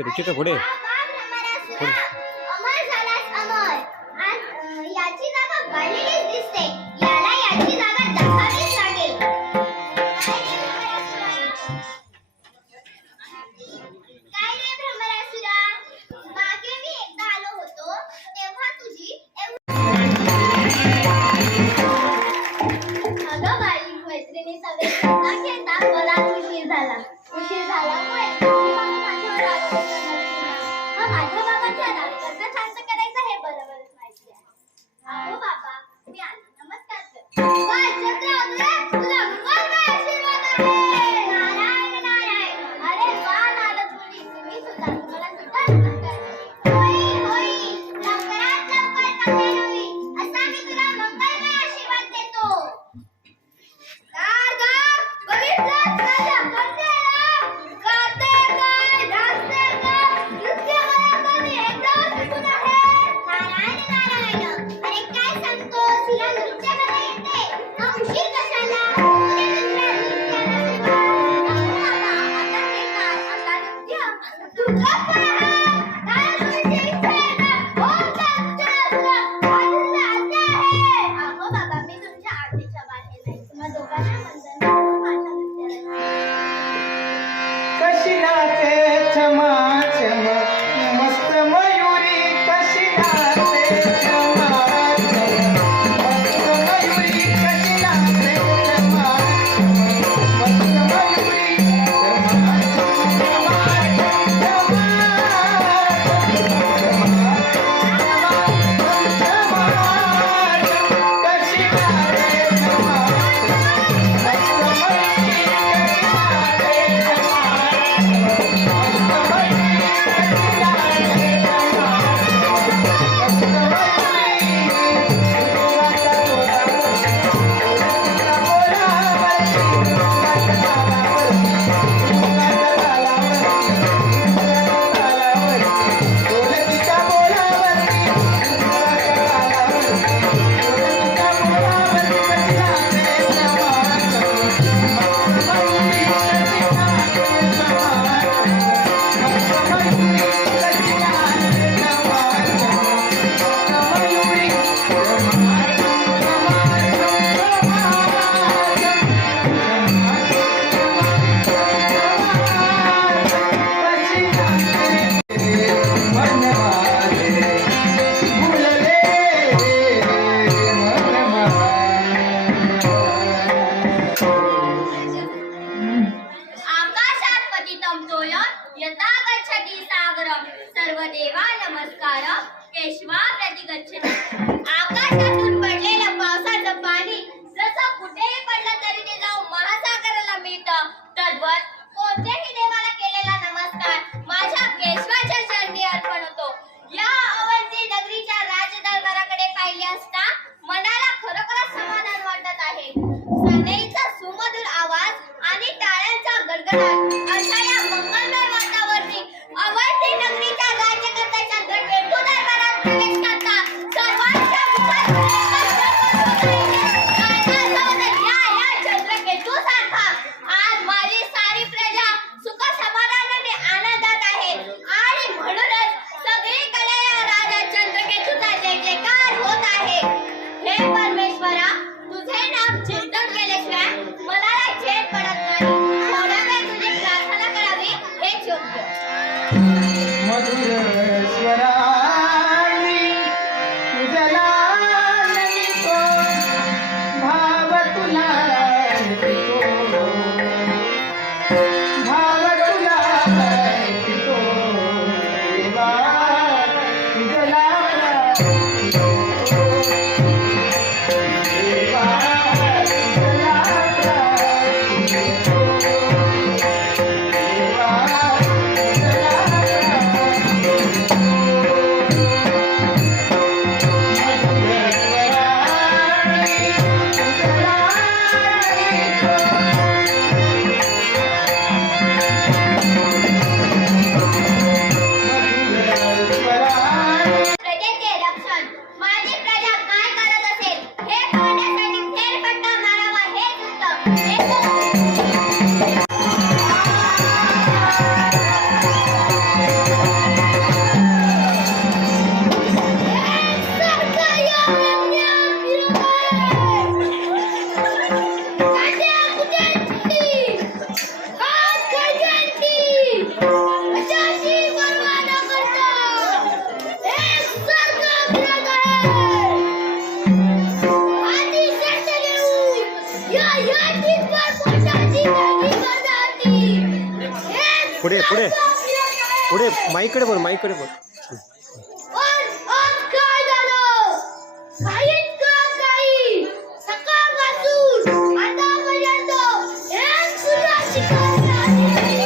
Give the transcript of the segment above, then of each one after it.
पुढे रुचिका पुढे पुढे. अमर झालास अमर. आज याची जागा वाढलेलीच दिसते. याला याची जागा दाखावीच लागेल. काय रे भ्रमरासुरा, मागे मी एकदा आलो होतो तेव्हा तुझी अगं बाई, मैत्रिणी सगळे घेता घेता बराच उशीर झाला. उशीर झाल्यामुळे माझी बाबा माझ्यावर आरोप करणार. मग माझ्या बाबाच्या राग कसं शांत करायचं हे बरोबरच माहिती आहे. अहो बाबा, मी आलो. नमस्कार कर. वाह, चंद्र उदय, तुला मंगलमय आशीर्वाद आहे. नारायण नारायण. अरे वाह नारद मुनी, तुम्ही सुद्धा, तुम्हाला सुद्धा नमस्कार करते. होईल होईल, लवकरात लवकर कल्याण होईल असा मी तुला मंगलमय आशीर्वाद देतो. नारद पुढे पुढे पुढे माईकडे बोल माईकडे बोल. आज काय झालं? काहीच कळत नाही. सकाळपासून आतापर्यंत एक सुद्धा शिकार नाही.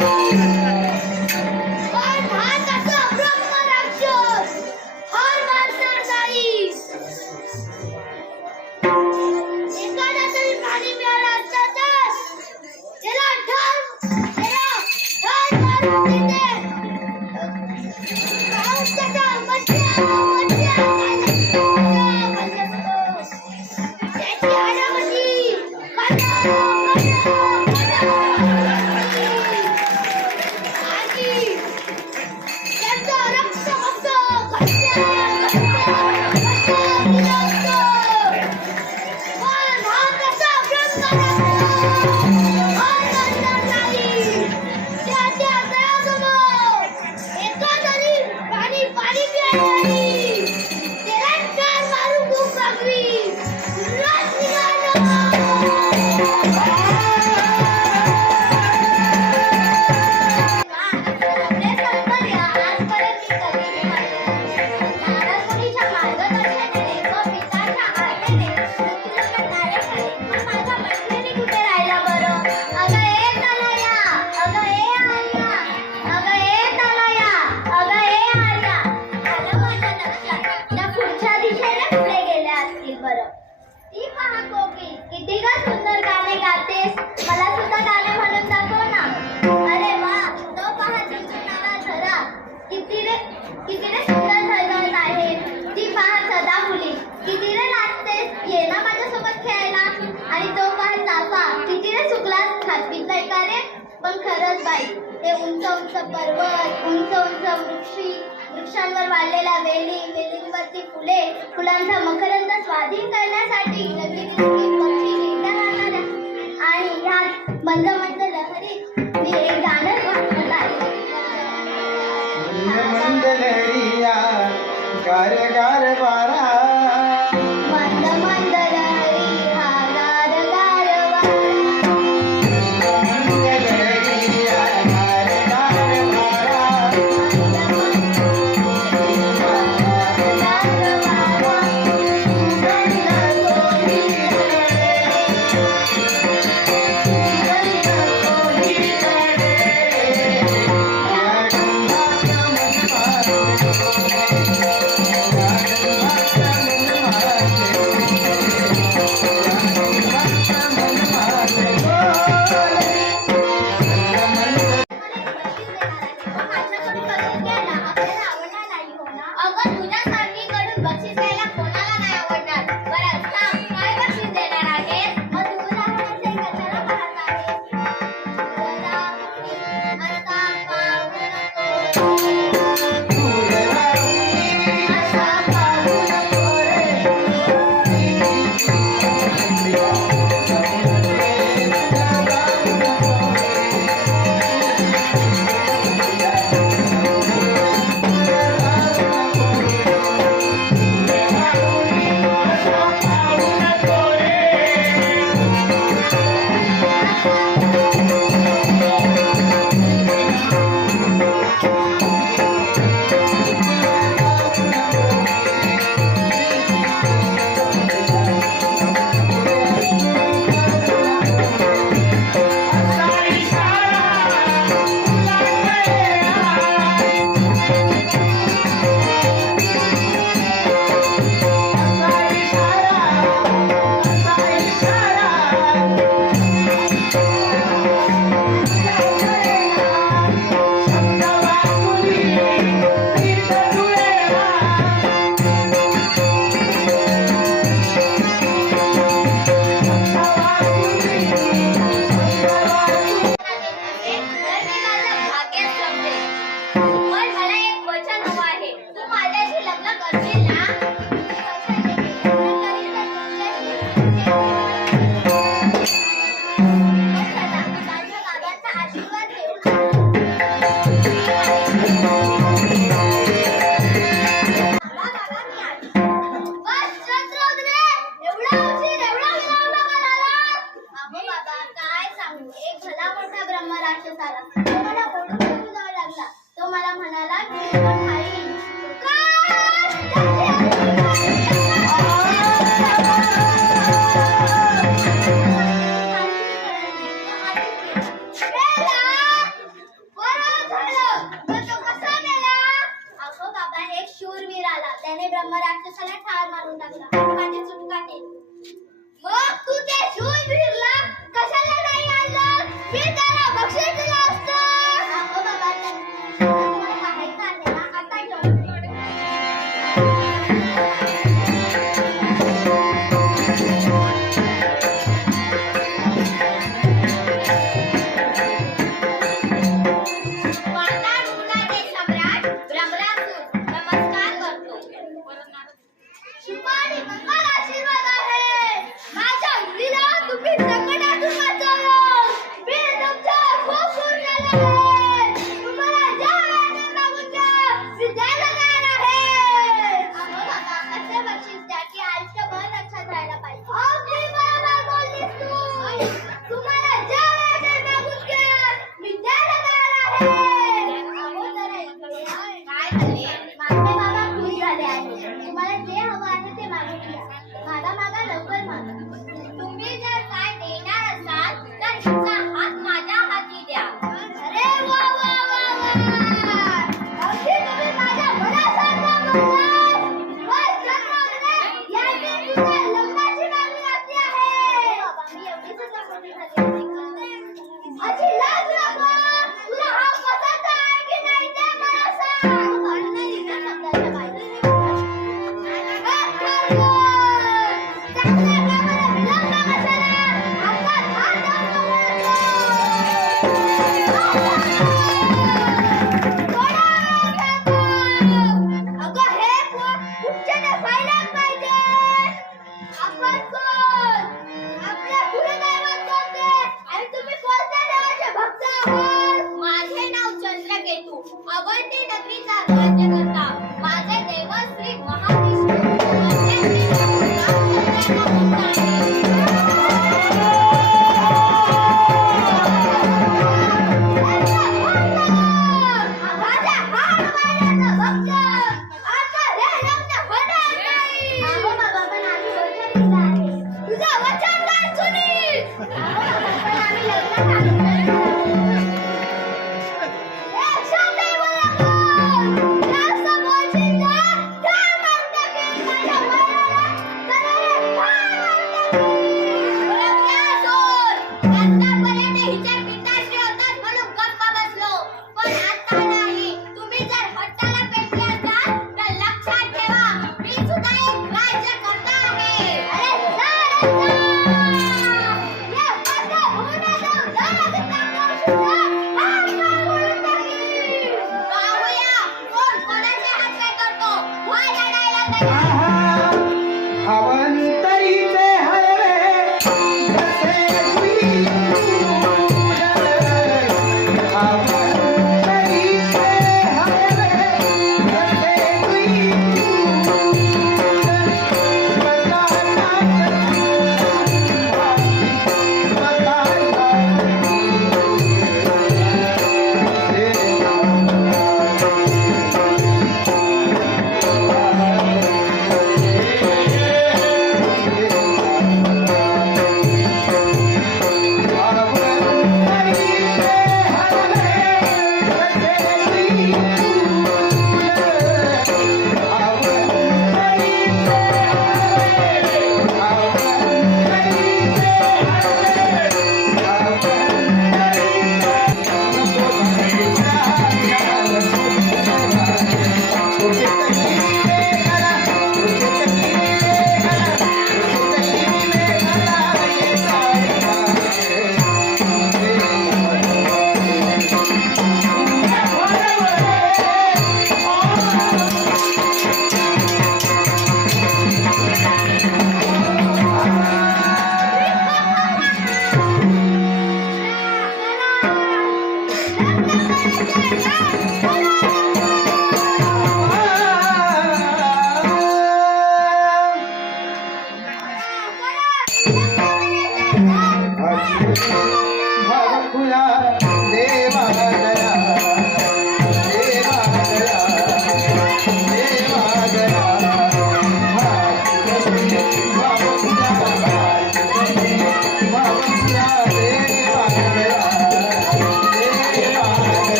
पण हा तसा ब्रह्मराक्षस हार मानणार नाही. एखादा तरी प्राणी मिळाला असता तर त्याला ठार मारून देते. किती का सुंदर गाणे गातेस, मला सुद्धा गाणे म्हणून दाखव ना. अरे वा, तो पहा चिंचुणारा झरा किती रे सुंदर झळझळत आहे. ती पहा सदाफुली किती रे नाचतेस, ये ना माझ्यासोबत खेळायला. आणि तो पहा चाफा किती रे सुकलास, खातीतलाय का रे. पण खरंच बाई, ते उंच उंच पर्वत, उंच उंच वृक्षांवर वाढलेल्या वेली, वेलींवरती फुले, फुलांचा मकरंद स्वाधीन करण्यासाठी नगरी पक्षी निघता राहणाऱ्या आणि ह्यात मंद मंद लहरीत मी एक गाणं गात आहे. मंद लहरिया गार गार वारा, मंद मंद लहरी हा गार गार वारा, मंद लहरिया गार गार वारा, अगं तुझ्या सारखीकडून बक्षीस घ्यायला कोणाला नाही आवडणार. बरं सांग, काय बक्षीस देणार आहेस? मग तू राहण्याचे कशाला पाहत आहेस? आता पाहू नको. आता पाहू नको रे. एक भला मोठा ब्रह्मराक्षस आला. तो मला ओढून तू फिरला कशाला नाही आणलं मी त्याला बक्षीस दिलं असतं अगं बाबा तुम्हाला काढायचं आहे ना आता घेऊन वातार मुलाने सम्राट ब्रह्मरासूर नमस्कार करतो शुभानी मंगल आशीर्वाद आहे माझ्या मुलीला तुम्ही संकटातून वाचवलं मी तुमच्यावर खूप खुश झालो आहे तुम्हाला ज्या वेळेने मागून घ्या मी द्यायला तयार आहे अगं बाबा कसे बक्षीस द्या की आयुष्यभर लक्षात राहायला पाहिजे अगदी बरोबर बोललीस तू तुम्हाला ज्या वेळेने मागून घ्या मी द्यायला तयार आहे अगो जरा इकडे काय झाले माझे बाबा खुश झाले आहेत तुम्हाला जे हवं आहे ते मागून घ्या मागा लवकर मागा तुम्ही जर काय देणार असाल तर हिचा हात माझ्या हाती द्या अरे वा वा वा वा अगदी तुम्ही माझ्या मनासारखं बोललात बस जन्मले याची तुझ्या लग्नाची मागणी असते आहे बाबा मी एवढी सुद्धा मोठी झाली अशी लाज नको तुला हा पसंत आहे की नाही ते मला सांग नाही ना शब्दाच्या बाहेर माझे नाव चंद्रकेतू अवंती नगरीचा राज्यकर्ता माझे दैवत श्री महाविष्णू तुझं वचन काय सुनील आम्ही लग्न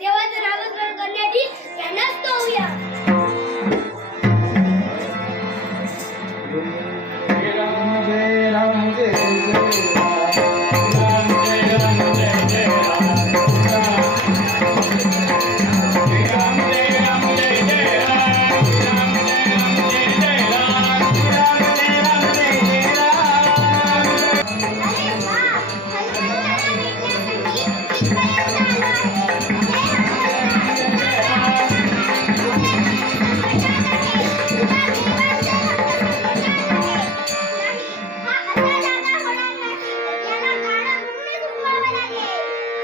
देवाचं नामस्मरण करण्यासाठी ध्यानस्थ होऊया. जय राम जय जय राम जय राम जय जय राम राम जय राम जय जय राम राम जय राम जय जय राम राम जय राम जय जय राम. अरे वा, हनुमंताला भेटण्यासाठी इथपर्यंत आलो आहे.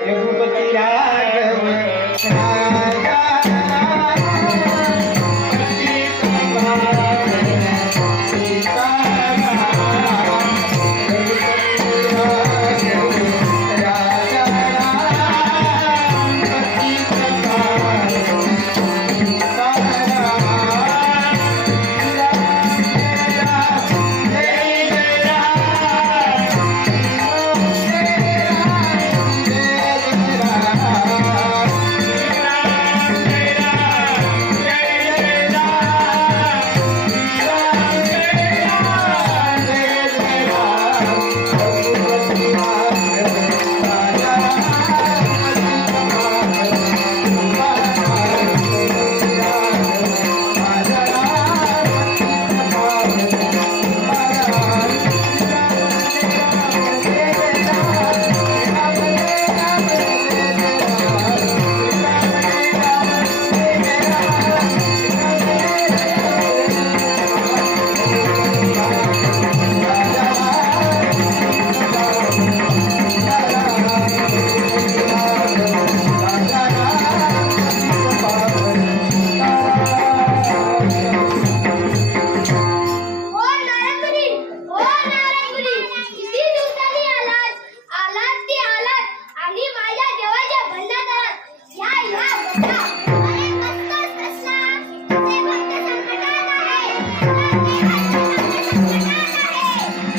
रघुपति राघव राजा ओ नारदमुनी, ओ नारदमुनी, किती दिवसांनी आलात ते आलात आणि माझ्या देवाच्या भंडारात आलात. या बघा. अरे मस्तच कसला. तुझे भक्त संकटात आहे. तुझे भक्त संकटात आहे.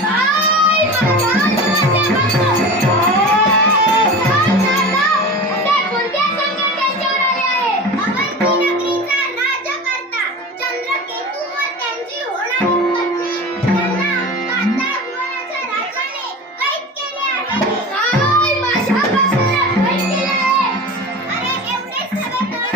काय माझ्या देवाचे भक्त. असे कोणते संकट त्यांच्यावर आले आहे? अवंती नगरीचा राज्यकर्ता चंद्रकेतू व त्यांची होणारी पत्नी त्यांना पाताळ भुवनाच्या राजाने कैद केले आहे. काय माझ्या भक्ताला कैद केले आहे? अरे एवढेच नव्हे तर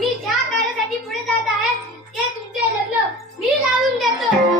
मी ज्या कार्यासाठी पुढे जात आहे ते तुमचे लग्न मी लावून देतो